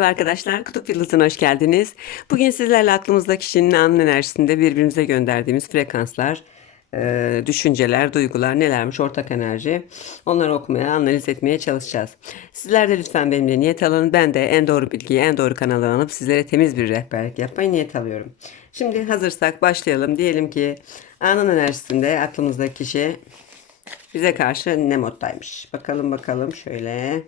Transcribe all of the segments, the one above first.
Merhaba arkadaşlar, Kutup Yıldızı'na hoş geldiniz. Bugün sizlerle aklımızda kişinin anın enerjisinde birbirimize gönderdiğimiz frekanslar, e, düşünceler, duygular nelermiş, ortak enerji. Onları okumaya, analiz etmeye çalışacağız. Sizler de lütfen benimle niyet alın. Ben de en doğru bilgiyi en doğru kanaldan alıp sizlere temiz bir rehberlik yapmayı niyet alıyorum. Şimdi hazırsak başlayalım. Diyelim ki anın enerjisinde aklımızdaki kişi bize karşı ne moddaymış. Bakalım bakalım şöyle.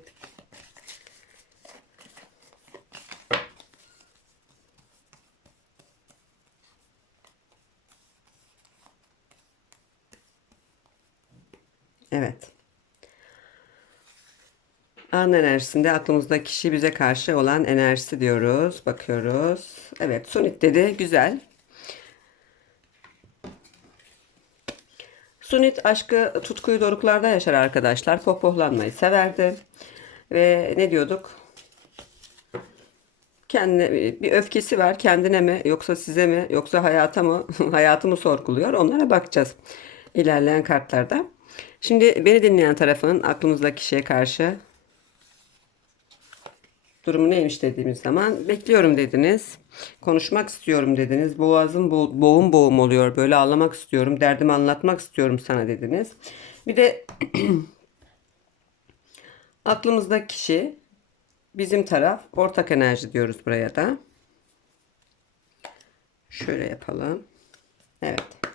Evet. An enerjisinde aklımızda kişi bize karşı olan enerjisi diyoruz. Bakıyoruz. Evet, Sunit dedi. Güzel. Sunit aşkı tutkuyu doruklarda yaşar arkadaşlar. Pohpohlanmayı severdi. Ve ne diyorduk? Kendine bir öfkesi var. Kendine mi yoksa size mi yoksa hayata mı hayatı mı sorguluyor? Onlara bakacağız ilerleyen kartlarda. Şimdi beni dinleyen tarafın aklımızdaki kişiye karşı durumu neymiş dediğimiz zaman bekliyorum dediniz. Konuşmak istiyorum dediniz. Boğazım bo boğum boğum oluyor. Böyle ağlamak istiyorum. Derdimi anlatmak istiyorum sana dediniz. Bir de aklımızdaki kişi bizim taraf ortak enerji diyoruz buraya da. Şöyle yapalım. Evet.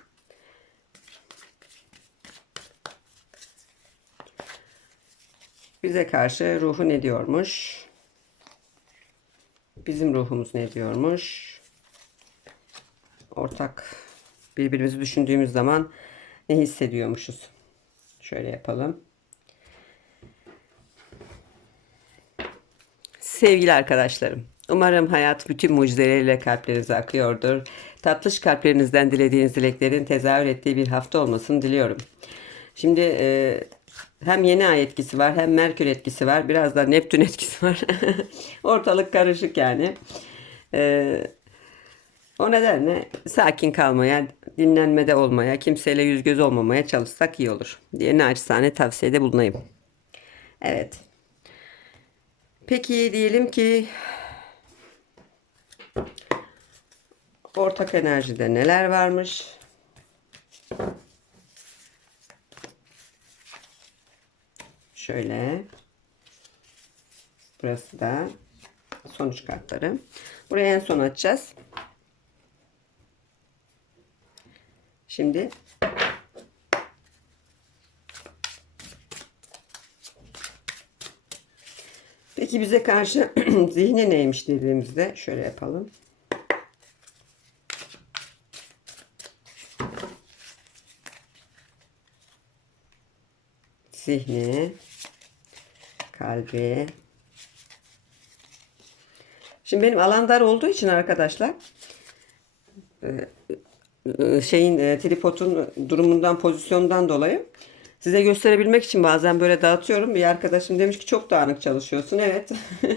Bize karşı ruhu ne diyormuş? Bizim ruhumuz ne diyormuş? Ortak birbirimizi düşündüğümüz zaman ne hissediyormuşuz? Şöyle yapalım. Sevgili arkadaşlarım, umarım hayat bütün mucizeleriyle kalplerinize akıyordur. Tatlış kalplerinizden dilediğiniz dileklerin tezahür ettiği bir hafta olmasını diliyorum. Şimdi e, hem yeni ay etkisi var hem Merkür etkisi var. Biraz da Neptün etkisi var. Ortalık karışık yani. Ee, o nedenle sakin kalmaya, dinlenmede olmaya, kimseyle yüz göz olmamaya çalışsak iyi olur diye naçizane tavsiyede bulunayım. Evet. Peki diyelim ki ortak enerjide neler varmış? Şöyle. Burası da sonuç kartları. Buraya en son açacağız. Şimdi Peki bize karşı zihni neymiş dediğimizde şöyle yapalım. Zihni kalbi. Şimdi benim alan dar olduğu için arkadaşlar e, e, şeyin e, tripodun durumundan pozisyondan dolayı size gösterebilmek için bazen böyle dağıtıyorum. Bir arkadaşım demiş ki çok dağınık çalışıyorsun. Evet.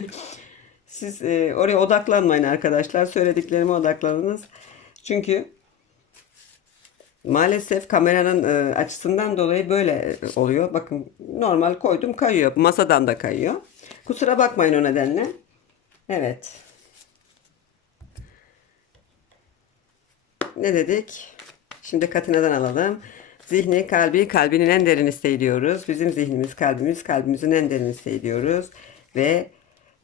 Siz oraya odaklanmayın arkadaşlar. Söylediklerime odaklanınız. Çünkü Maalesef kameranın e, açısından dolayı böyle oluyor. Bakın normal koydum kayıyor. Masadan da kayıyor. Kusura bakmayın o nedenle. Evet. Ne dedik? Şimdi Katina'dan alalım. Zihni, kalbi, kalbinin en derin isteği diyoruz. Bizim zihnimiz, kalbimiz, kalbimizin en derin isteği diyoruz. Ve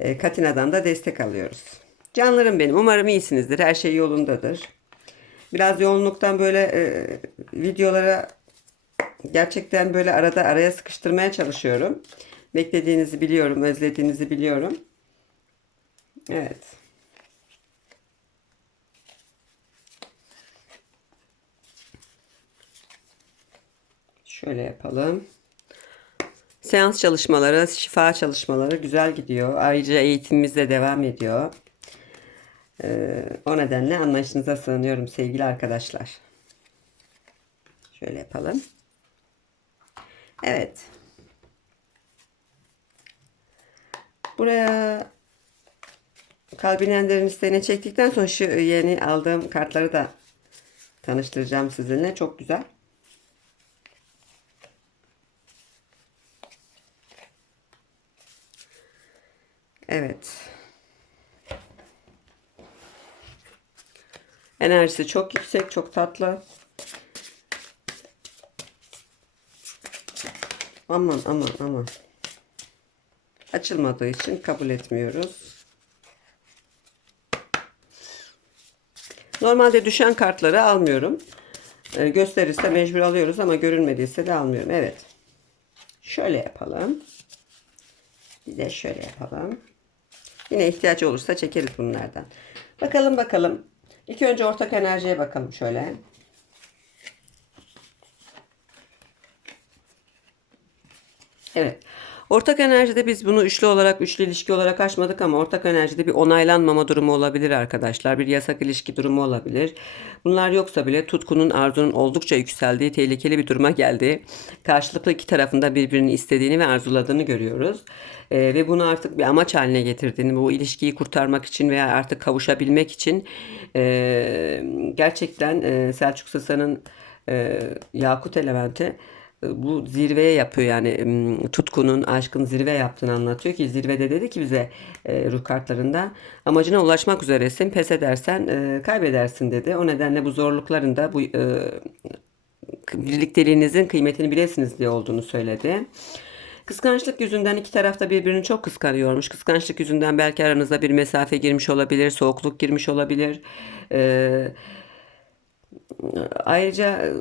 e, Katina'dan da destek alıyoruz. Canlarım benim. Umarım iyisinizdir. Her şey yolundadır. Biraz yoğunluktan böyle e, videolara gerçekten böyle arada araya sıkıştırmaya çalışıyorum. Beklediğinizi biliyorum, özlediğinizi biliyorum. Evet. Şöyle yapalım. Seans çalışmaları, şifa çalışmaları güzel gidiyor. Ayrıca eğitimimiz de devam ediyor. Ee, o nedenle anlayışınıza sığınıyorum sevgili arkadaşlar. Şöyle yapalım. Evet. Buraya kalbin enderin isteğini çektikten sonra şu yeni aldığım kartları da tanıştıracağım sizinle. Çok güzel. Evet. Enerjisi çok yüksek, çok tatlı. Aman aman aman. Açılmadığı için kabul etmiyoruz. Normalde düşen kartları almıyorum. Ee, gösterirse mecbur alıyoruz ama görünmediyse de almıyorum. Evet. Şöyle yapalım. Bir de şöyle yapalım. Yine ihtiyacı olursa çekeriz bunlardan. Bakalım bakalım. İlk önce ortak enerjiye bakalım şöyle. Evet. Ortak enerjide biz bunu üçlü olarak, üçlü ilişki olarak açmadık ama ortak enerjide bir onaylanmama durumu olabilir arkadaşlar. Bir yasak ilişki durumu olabilir. Bunlar yoksa bile tutkunun, arzunun oldukça yükseldiği, tehlikeli bir duruma geldi. Karşılıklı iki tarafında birbirini istediğini ve arzuladığını görüyoruz. Ee, ve bunu artık bir amaç haline getirdiğini, bu ilişkiyi kurtarmak için veya artık kavuşabilmek için e, gerçekten e, Selçuk Sasa'nın e, Yakut elementi bu zirveye yapıyor yani tutkunun, aşkın zirve yaptığını anlatıyor ki zirvede dedi ki bize e, ruh kartlarında amacına ulaşmak üzeresin pes edersen e, kaybedersin dedi. O nedenle bu zorlukların da bu e, birlikteliğinizin kıymetini bilesiniz diye olduğunu söyledi. Kıskançlık yüzünden iki tarafta birbirini çok kıskanıyormuş. Kıskançlık yüzünden belki aranızda bir mesafe girmiş olabilir, soğukluk girmiş olabilir. Ee, ayrıca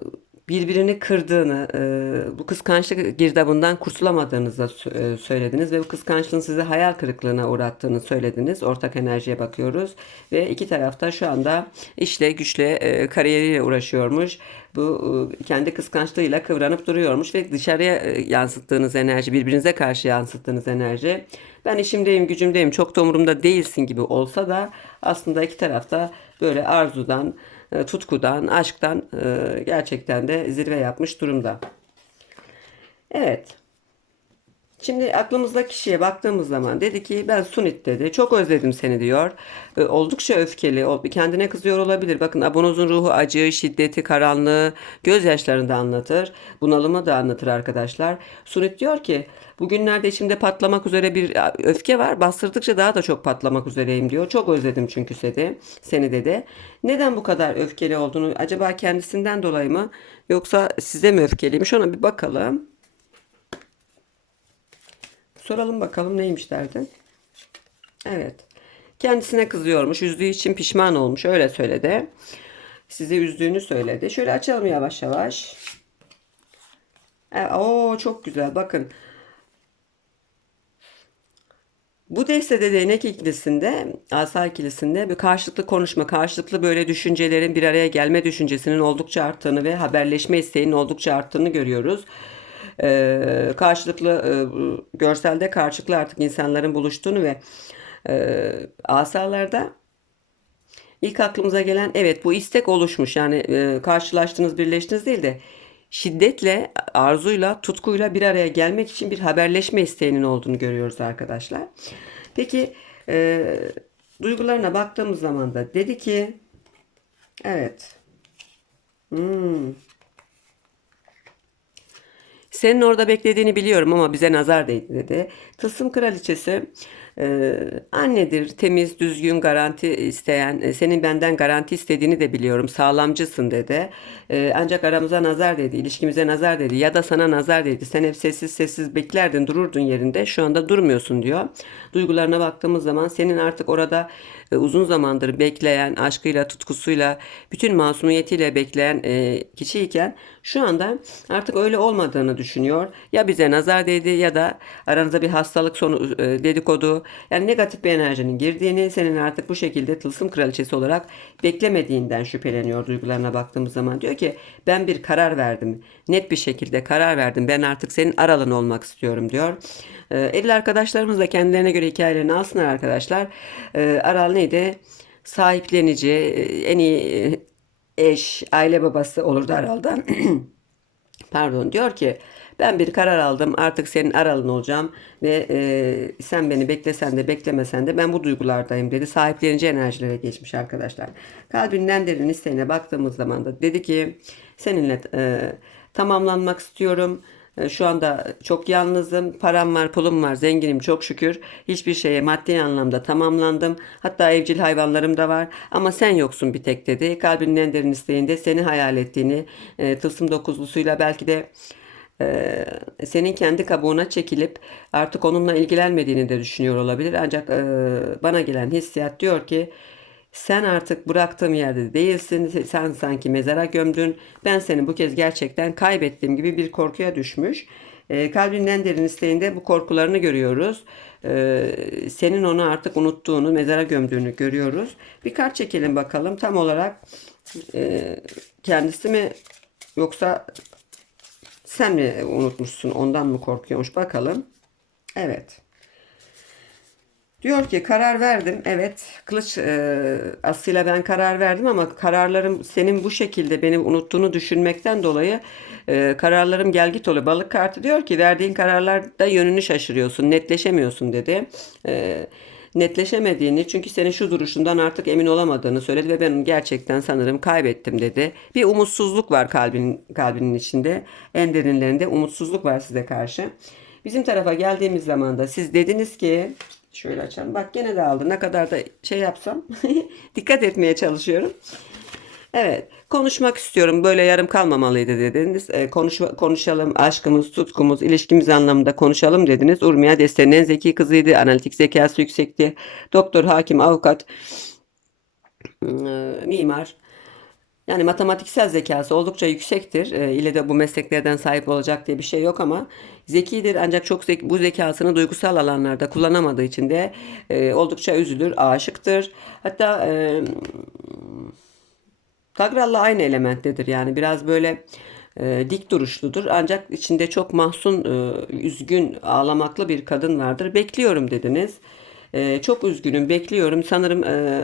birbirini kırdığını, e, bu kıskançlık girdabından kurtulamadığınızı e, söylediniz ve bu kıskançlığın sizi hayal kırıklığına uğrattığını söylediniz. Ortak enerjiye bakıyoruz ve iki tarafta şu anda işle güçle e, kariyeriyle uğraşıyormuş. Bu kendi kıskançlığıyla kıvranıp duruyormuş ve dışarıya yansıttığınız enerji, birbirinize karşı yansıttığınız enerji ben işimdeyim, gücümdeyim, çok da umurumda değilsin gibi olsa da aslında iki tarafta böyle arzudan, tutkudan, aşktan e, gerçekten de zirve yapmış durumda. Evet. Şimdi aklımızda kişiye baktığımız zaman dedi ki ben Sunit dedi. Çok özledim seni diyor. E, oldukça öfkeli. Kendine kızıyor olabilir. Bakın abonozun ruhu acı, şiddeti, karanlığı, gözyaşlarını da anlatır. Bunalımı da anlatır arkadaşlar. Sunit diyor ki bugünlerde içimde patlamak üzere bir öfke var. Bastırdıkça daha da çok patlamak üzereyim diyor. Çok özledim çünkü seni, seni dedi. Neden bu kadar öfkeli olduğunu acaba kendisinden dolayı mı yoksa size mi öfkeliymiş ona bir bakalım. Soralım bakalım neymiş derdi. Evet. Kendisine kızıyormuş. Üzdüğü için pişman olmuş. Öyle söyledi. Sizi üzdüğünü söyledi. Şöyle açalım yavaş yavaş. E, oo çok güzel. Bakın. Bu destede değnek ikilisinde, asa ikilisinde bir karşılıklı konuşma, karşılıklı böyle düşüncelerin bir araya gelme düşüncesinin oldukça arttığını ve haberleşme isteğinin oldukça arttığını görüyoruz. Ee, karşılıklı e, görselde karşılıklı artık insanların buluştuğunu ve e, asalarda ilk aklımıza gelen evet bu istek oluşmuş. Yani e, karşılaştınız, birleştiniz değil de şiddetle, arzuyla, tutkuyla bir araya gelmek için bir haberleşme isteğinin olduğunu görüyoruz arkadaşlar. Peki e, duygularına baktığımız zaman da dedi ki evet hmm, senin orada beklediğini biliyorum ama bize nazar değdi dedi. Tılsım kraliçesi e, annedir, temiz, düzgün, garanti isteyen, e, senin benden garanti istediğini de biliyorum, sağlamcısın dedi. E, ancak aramıza nazar dedi, ilişkimize nazar dedi ya da sana nazar dedi. Sen hep sessiz sessiz beklerdin, dururdun yerinde, şu anda durmuyorsun diyor. Duygularına baktığımız zaman senin artık orada e, uzun zamandır bekleyen, aşkıyla, tutkusuyla, bütün masumiyetiyle bekleyen e, kişiyken şu anda artık öyle olmadığını düşünüyor. Ya bize nazar değdi ya da aranızda bir hastalık sonu e, dedikodu yani negatif bir enerjinin girdiğini senin artık bu şekilde tılsım kraliçesi olarak beklemediğinden şüpheleniyor duygularına baktığımız zaman. Diyor ki ben bir karar verdim. Net bir şekilde karar verdim. Ben artık senin aralın olmak istiyorum diyor. E, arkadaşlarımız da kendilerine göre hikayelerini alsınlar arkadaşlar. E, Aral neydi? Sahiplenici, e, en iyi e, eş, aile babası olurdu herhalde. Pardon diyor ki ben bir karar aldım artık senin aralın olacağım ve e, sen beni beklesen de beklemesen de ben bu duygulardayım dedi. Sahiplenici enerjilere geçmiş arkadaşlar. Kalbinden derin isteğine baktığımız zaman da dedi ki seninle e, tamamlanmak istiyorum. E, Şu anda çok yalnızım. Param var, pulum var, zenginim çok şükür. Hiçbir şeye maddi anlamda tamamlandım. Hatta evcil hayvanlarım da var. Ama sen yoksun bir tek dedi. Kalbinin en derin isteğinde seni hayal ettiğini, e, tılsım dokuzlusuyla belki de e, senin kendi kabuğuna çekilip artık onunla ilgilenmediğini de düşünüyor olabilir. Ancak e, bana gelen hissiyat diyor ki sen artık bıraktığım yerde değilsin. Sen sanki mezara gömdün. Ben seni bu kez gerçekten kaybettiğim gibi bir korkuya düşmüş. E, kalbinin en derin isteğinde bu korkularını görüyoruz. E, senin onu artık unuttuğunu, mezara gömdüğünü görüyoruz. Bir kart çekelim bakalım. Tam olarak e, kendisi mi yoksa sen mi unutmuşsun ondan mı korkuyormuş bakalım. Evet. Diyor ki karar verdim. Evet kılıç e, asıyla ben karar verdim ama kararlarım senin bu şekilde beni unuttuğunu düşünmekten dolayı e, kararlarım gel git oluyor. Balık kartı diyor ki verdiğin kararlarda yönünü şaşırıyorsun, netleşemiyorsun dedi. E, netleşemediğini çünkü senin şu duruşundan artık emin olamadığını söyledi ve ben gerçekten sanırım kaybettim dedi. Bir umutsuzluk var kalbinin kalbinin içinde. En derinlerinde umutsuzluk var size karşı. Bizim tarafa geldiğimiz zaman da siz dediniz ki şöyle açalım. Bak gene de aldı. Ne kadar da şey yapsam dikkat etmeye çalışıyorum. Evet, konuşmak istiyorum. Böyle yarım kalmamalıydı dediniz. E, konuş, konuşalım, aşkımız, tutkumuz, ilişkimiz anlamında konuşalım dediniz. Urmiya destenin en zeki kızıydı. Analitik zekası yüksekti. Doktor, hakim, avukat, e, mimar. Yani matematiksel zekası oldukça yüksektir. E, ile de bu mesleklerden sahip olacak diye bir şey yok ama zekidir ancak çok zek bu zekasını duygusal alanlarda kullanamadığı için de e, oldukça üzülür, aşıktır. Hatta e, Tagral'la aynı elementtedir yani biraz böyle e, dik duruşludur ancak içinde çok mahzun, e, üzgün, ağlamaklı bir kadın vardır. Bekliyorum dediniz. E, çok üzgünüm, bekliyorum. Sanırım e,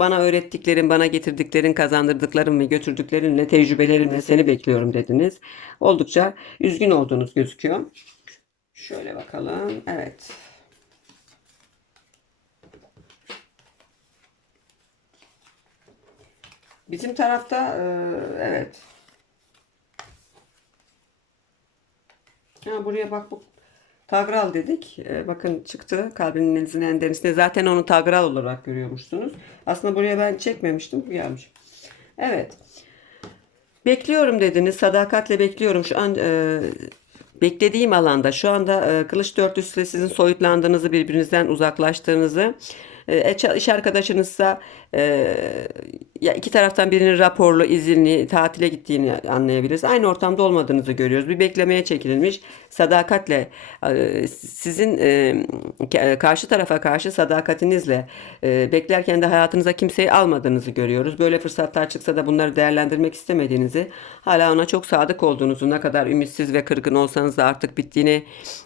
bana öğrettiklerin, bana getirdiklerin, kazandırdıkların ve götürdüklerinle, tecrübelerinle seni bekliyorum dediniz. Oldukça üzgün olduğunuz gözüküyor. Şöyle bakalım. Evet. Bizim tarafta e, evet. Ha, buraya bak bu Tagral dedik. E, bakın çıktı kalbinizin en derininde. Zaten onu Tagral olarak görüyormuşsunuz. Aslında buraya ben çekmemiştim. Bu gelmiş. Evet. Bekliyorum dediniz. Sadakatle bekliyorum. Şu an e, beklediğim alanda şu anda e, kılıç dörtlüsüyle sizin soyutlandığınızı birbirinizden uzaklaştığınızı e, iş arkadaşınızsa e, ya iki taraftan birinin raporlu, izinli, tatile gittiğini anlayabiliriz. Aynı ortamda olmadığınızı görüyoruz. Bir beklemeye çekilmiş sadakatle e, sizin e, karşı tarafa karşı sadakatinizle e, beklerken de hayatınıza kimseyi almadığınızı görüyoruz. Böyle fırsatlar çıksa da bunları değerlendirmek istemediğinizi, hala ona çok sadık olduğunuzu, ne kadar ümitsiz ve kırgın olsanız da artık bittiğine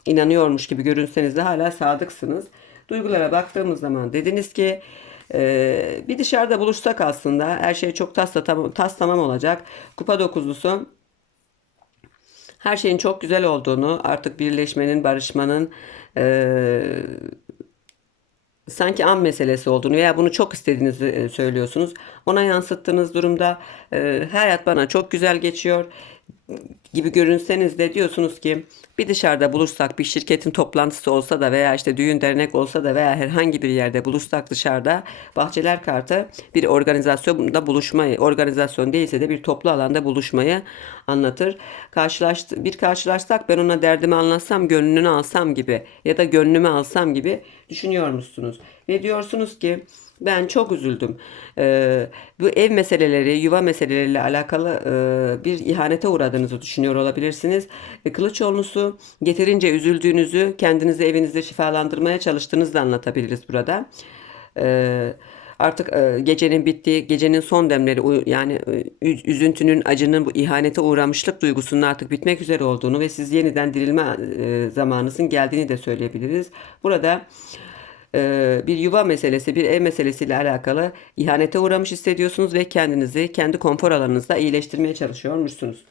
inanıyormuş gibi görünseniz de hala sadıksınız. Duygulara baktığımız zaman dediniz ki e, bir dışarıda buluşsak aslında her şey çok tas, tamam, tas tamam olacak. Kupa dokuzlusu her şeyin çok güzel olduğunu artık birleşmenin, barışmanın e, sanki an meselesi olduğunu veya bunu çok istediğinizi e, söylüyorsunuz. Ona yansıttığınız durumda e, hayat bana çok güzel geçiyor gibi görünseniz de diyorsunuz ki bir dışarıda buluşsak bir şirketin toplantısı olsa da veya işte düğün dernek olsa da veya herhangi bir yerde buluşsak dışarıda bahçeler kartı bir organizasyonda buluşmayı organizasyon değilse de bir toplu alanda buluşmayı anlatır. Karşılaştı, bir karşılaşsak ben ona derdimi anlatsam gönlünü alsam gibi ya da gönlümü alsam gibi düşünüyor musunuz? Ve diyorsunuz ki ben çok üzüldüm. Ee, bu ev meseleleri, yuva meseleleriyle alakalı e, bir ihanete uğradığınızı düşünüyor olabilirsiniz. E, Kılıçoğlu'nusu getirince üzüldüğünüzü, kendinizi evinizde şifalandırmaya çalıştığınızı da anlatabiliriz burada. Ee, artık e, gecenin bittiği, gecenin son demleri yani e, üz- üzüntünün, acının bu ihanete uğramışlık duygusunun artık bitmek üzere olduğunu ve siz yeniden dirilme e, zamanınızın geldiğini de söyleyebiliriz. Burada bir yuva meselesi, bir ev meselesiyle alakalı ihanete uğramış hissediyorsunuz ve kendinizi kendi konfor alanınızda iyileştirmeye çalışıyormuşsunuz.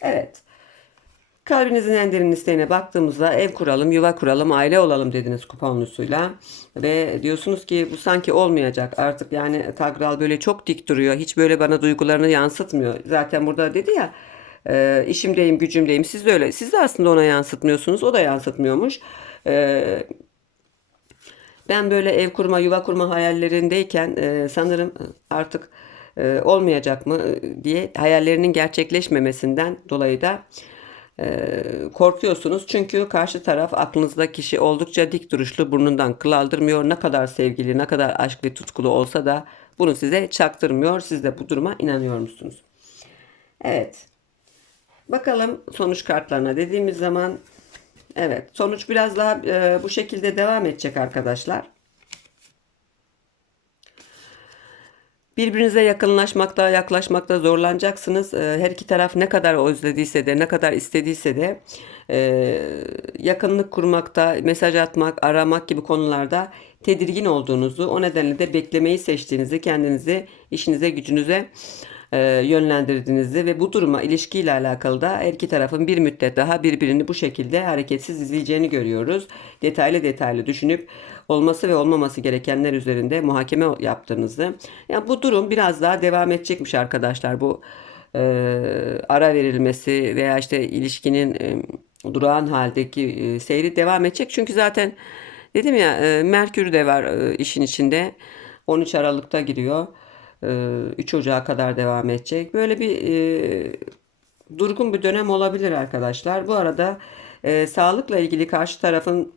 Evet. Kalbinizin en derin isteğine baktığımızda ev kuralım, yuva kuralım, aile olalım dediniz kuponlusuyla. Ve diyorsunuz ki bu sanki olmayacak artık yani Tagral böyle çok dik duruyor. Hiç böyle bana duygularını yansıtmıyor. Zaten burada dedi ya e, işimdeyim, gücümdeyim. Siz de öyle. Siz de aslında ona yansıtmıyorsunuz. O da yansıtmıyormuş. E, ben böyle ev kurma, yuva kurma hayallerindeyken e, sanırım artık e, olmayacak mı e, diye hayallerinin gerçekleşmemesinden dolayı da e, korkuyorsunuz. Çünkü karşı taraf aklınızdaki kişi oldukça dik duruşlu, burnundan kıl aldırmıyor. Ne kadar sevgili, ne kadar aşk ve tutkulu olsa da bunu size çaktırmıyor. Siz de bu duruma inanıyor musunuz? Evet. Bakalım sonuç kartlarına dediğimiz zaman evet sonuç biraz daha e, bu şekilde devam edecek arkadaşlar. Birbirinize yakınlaşmakta, yaklaşmakta zorlanacaksınız. Ee, Her iki taraf ne kadar özlediyse de, ne kadar istediyse de e, yakınlık kurmakta, mesaj atmak, aramak gibi konularda tedirgin olduğunuzu, o nedenle de beklemeyi seçtiğinizi, kendinizi işinize, gücünüze e, yönlendirdiğinizi ve bu duruma ilişkiyle alakalı da her iki tarafın bir müddet daha birbirini bu şekilde hareketsiz izleyeceğini görüyoruz. Detaylı detaylı düşünüp olması ve olmaması gerekenler üzerinde muhakeme yaptığınızı. Yani bu durum biraz daha devam edecekmiş arkadaşlar. Bu e, ara verilmesi veya işte ilişkinin e, durağan haldeki e, seyri devam edecek. Çünkü zaten dedim ya e, Merkür de var e, işin içinde. 13 Aralık'ta giriyor. E, 3 Ocağı kadar devam edecek. Böyle bir e, durgun bir dönem olabilir arkadaşlar. Bu arada e, sağlıkla ilgili karşı tarafın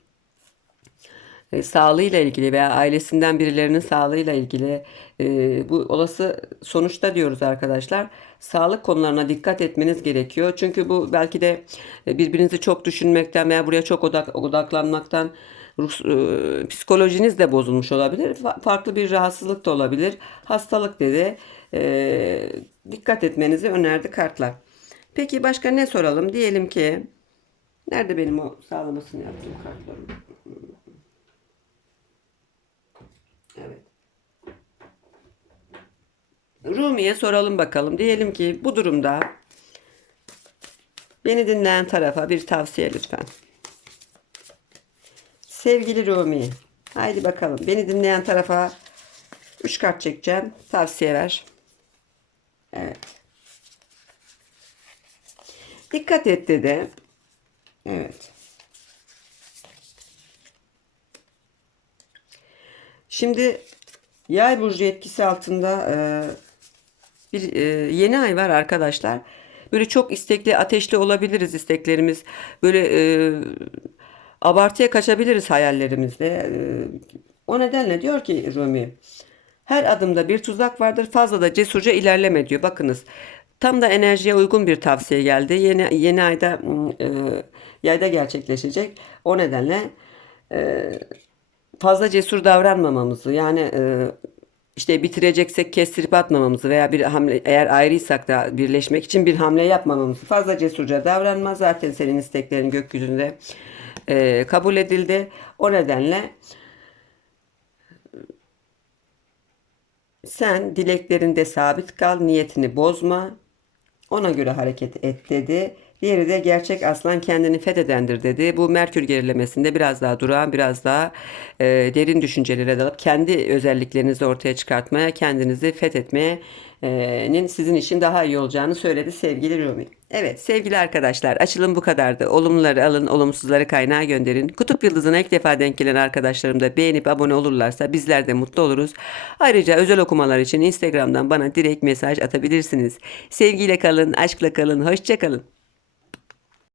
e, sağlığıyla ilgili veya ailesinden birilerinin sağlığıyla ilgili e, bu olası sonuçta diyoruz arkadaşlar. Sağlık konularına dikkat etmeniz gerekiyor. Çünkü bu belki de e, birbirinizi çok düşünmekten veya buraya çok odak, odaklanmaktan ruh, e, psikolojiniz de bozulmuş olabilir. Fa- farklı bir rahatsızlık da olabilir. Hastalık dedi. E, dikkat etmenizi önerdi kartlar. Peki başka ne soralım? Diyelim ki nerede benim o sağlamasını yaptığım kartlarım? Evet. Rumi'ye soralım bakalım. Diyelim ki bu durumda beni dinleyen tarafa bir tavsiye lütfen. Sevgili Rumi, haydi bakalım. Beni dinleyen tarafa 3 kart çekeceğim. Tavsiye ver. Evet. Dikkat et dedi. Evet. Şimdi yay burcu etkisi altında e, bir e, yeni ay var arkadaşlar. Böyle çok istekli, ateşli olabiliriz isteklerimiz. Böyle e, abartıya kaçabiliriz hayallerimizde. E, o nedenle diyor ki Rumi, her adımda bir tuzak vardır, fazla da cesurca ilerleme diyor. Bakınız, tam da enerjiye uygun bir tavsiye geldi. Yeni yeni ayda mm, e, yayda gerçekleşecek. O nedenle fazla cesur davranmamamızı yani e, işte bitireceksek kestirip atmamamızı veya bir hamle eğer ayrıysak da birleşmek için bir hamle yapmamamızı fazla cesurca davranma zaten senin isteklerin gökyüzünde e, kabul edildi. O nedenle sen dileklerinde sabit kal, niyetini bozma. Ona göre hareket et dedi. Diğeri de gerçek aslan kendini fethedendir dedi. Bu Merkür gerilemesinde biraz daha durağan, biraz daha e, derin düşüncelere dalıp kendi özelliklerinizi ortaya çıkartmaya, kendinizi fethetmeye e, nin sizin için daha iyi olacağını söyledi sevgili Rumi. Evet sevgili arkadaşlar açılım bu kadardı. Olumluları alın, olumsuzları kaynağa gönderin. Kutup yıldızına ilk defa denk gelen arkadaşlarım da beğenip abone olurlarsa bizler de mutlu oluruz. Ayrıca özel okumalar için Instagram'dan bana direkt mesaj atabilirsiniz. Sevgiyle kalın, aşkla kalın, hoşça kalın.